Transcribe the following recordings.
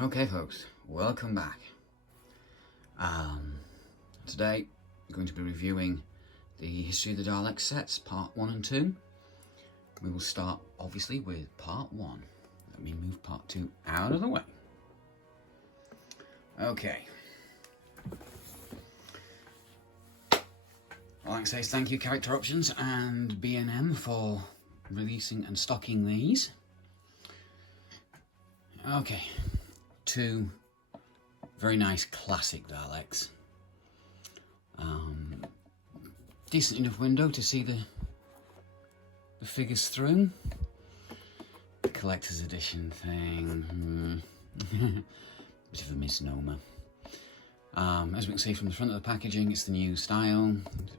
Okay folks, welcome back. Today we're going to be reviewing the History of the Daleks sets, part 1 and 2. We will start obviously with part 1. Let me move part 2 out of the way. Okay. I'd like to say thank you Character Options and B&M for releasing and stocking these. Okay. Two very nice classic Daleks. Decent enough window to see the figures through. The collector's edition thing, bit of a misnomer. As we can see from the front of the packaging, it's the new style.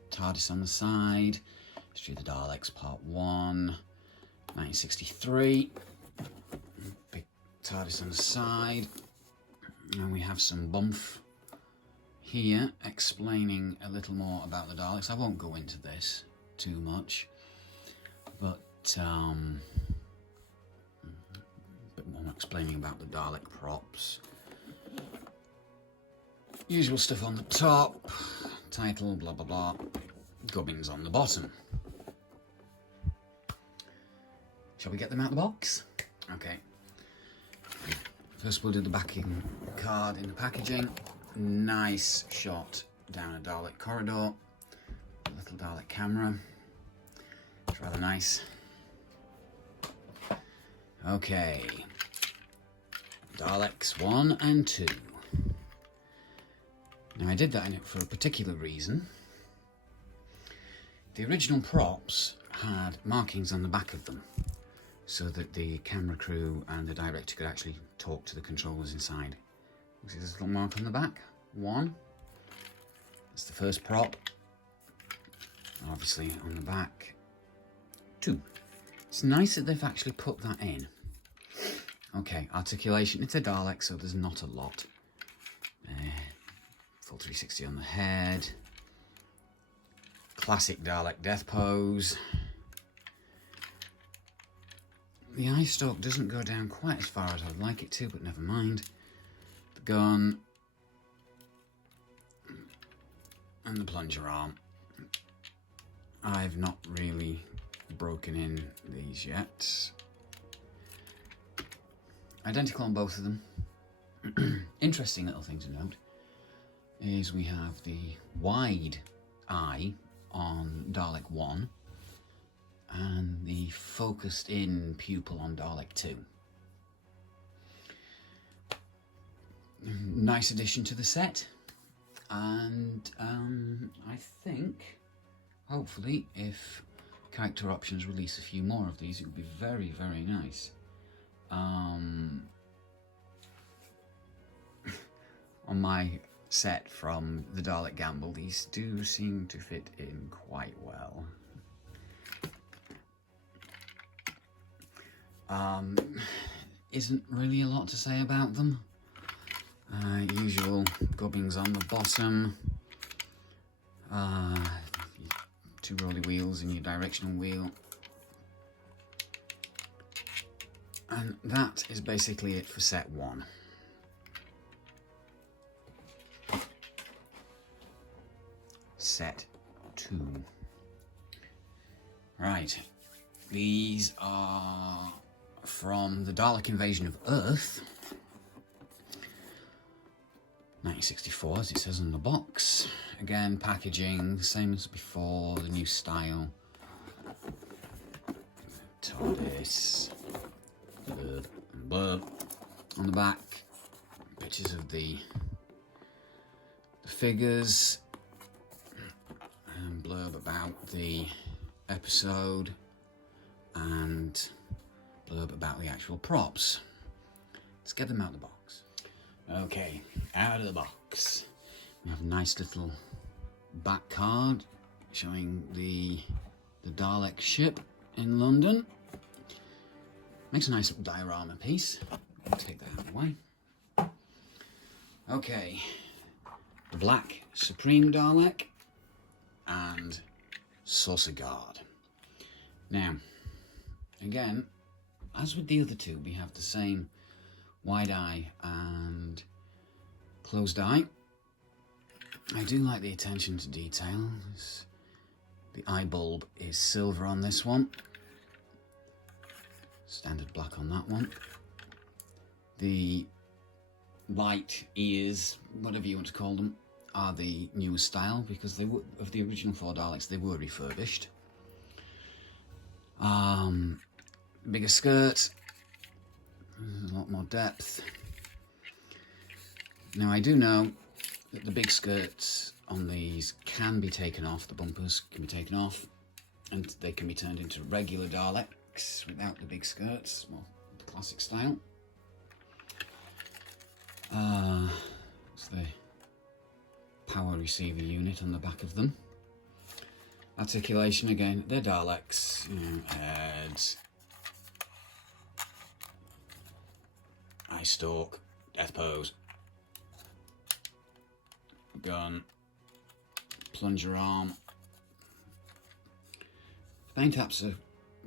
TARDIS on the side. History of the Daleks Part 1, 1963. Big TARDIS on the side. And we have some bump here explaining a little more about the Daleks. I won't go into this too much, but a bit more explaining about the Dalek props. Usual stuff on the top, title, blah blah blah, gubbins on the bottom. Shall we get them out of the box? Okay. First we'll do the backing card in the packaging. Nice shot down a Dalek corridor. A little Dalek camera. It's rather nice. Okay. Daleks 1 and 2. Now I did that for a particular reason. The original props had markings on the back of them, so that the camera crew and the director could actually talk to the controllers inside. See this little mark on the back? 1. That's the first prop. Obviously on the back. 2. It's nice that they've actually put that in. Okay, articulation. It's a Dalek, so there's not a lot. Full 360 on the head. Classic Dalek death pose. The eye stalk doesn't go down quite as far as I'd like it to, but never mind. The gun. And the plunger arm. I've not really broken in these yet. Identical on both of them. Interesting little thing to note is we have the wide eye on Dalek 1 and the focused in pupil on Dalek 2. Nice addition to the set, and I think hopefully if Character Options release a few more of these, it would be very, very nice. On my set from the Dalek Gamble, these do seem to fit in quite well. Isn't really a lot to say about them. Usual gubbins on the bottom. 2 rolly wheels in your directional wheel. And that is basically it for set 1. Set 2. Right, these are from the Dalek Invasion of Earth, 1964, as it says on the box. Again, packaging, same as before, the new style. TARDIS, blurb and blurb. On the back, pictures of the figures, and blurb about the episode, and blurb about the actual props. Let's get them out of the box. Okay, out of the box. We have a nice little back card showing the Dalek ship in London. Makes a nice little diorama piece. I'll take that out of the way. Okay, the Black Supreme Dalek and Saucer Guard. Now, again, as with the other two, we have the same wide eye and closed eye. I do like the attention to detail. The eye bulb is silver on this one. Standard black on that one. The light ears, whatever you want to call them, are the newest style because they were, of the original 4 Daleks, they were refurbished. Bigger skirt, a lot more depth. Now I do know that the big skirts on these can be taken off, the bumpers can be taken off, and they can be turned into regular Daleks without the big skirts, well, the classic style. It's the power receiver unit on the back of them. Articulation again, they're Daleks, heads, eye stalk, death pose, gun, plunger arm. Paint apps are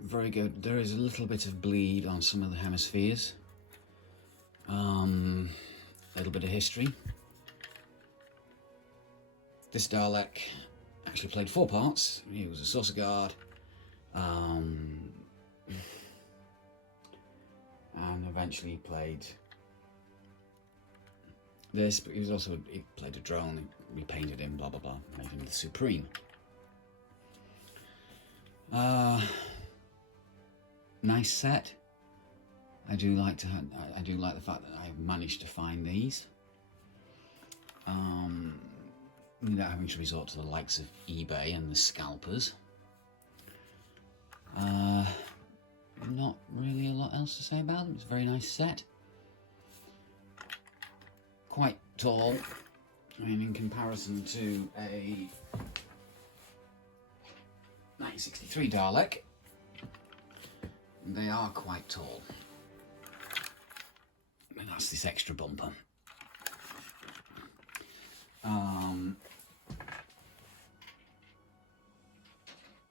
very good. There is a little bit of bleed on some of the hemispheres. A little bit of history. This Dalek actually played 4 parts. He was a saucer guard, and eventually played this, but he played a drone, we painted him, blah blah blah, made him the Supreme. Nice set. I do like the fact that I've managed to find these without having to resort to the likes of eBay and the scalpers. Not really a lot else to say about them. It's a very nice set. Quite tall. I mean, in comparison to a 1963 Dalek, they are quite tall. And that's this extra bumper.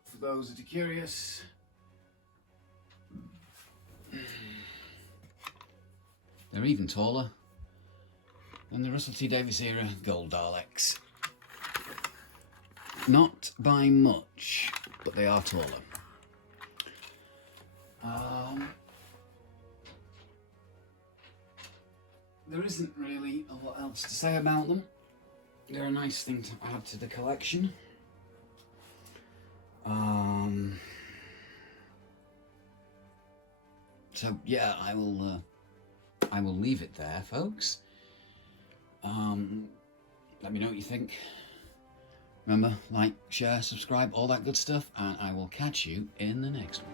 For those that are curious, they're even taller than the Russell T Davies era Gold Daleks. Not by much, but they are taller. There isn't really a lot else to say about them. They're a nice thing to add to the collection. So yeah, I will leave it there, folks. Let me know what you think. Remember, like, share, subscribe, all that good stuff, and I will catch you in the next one.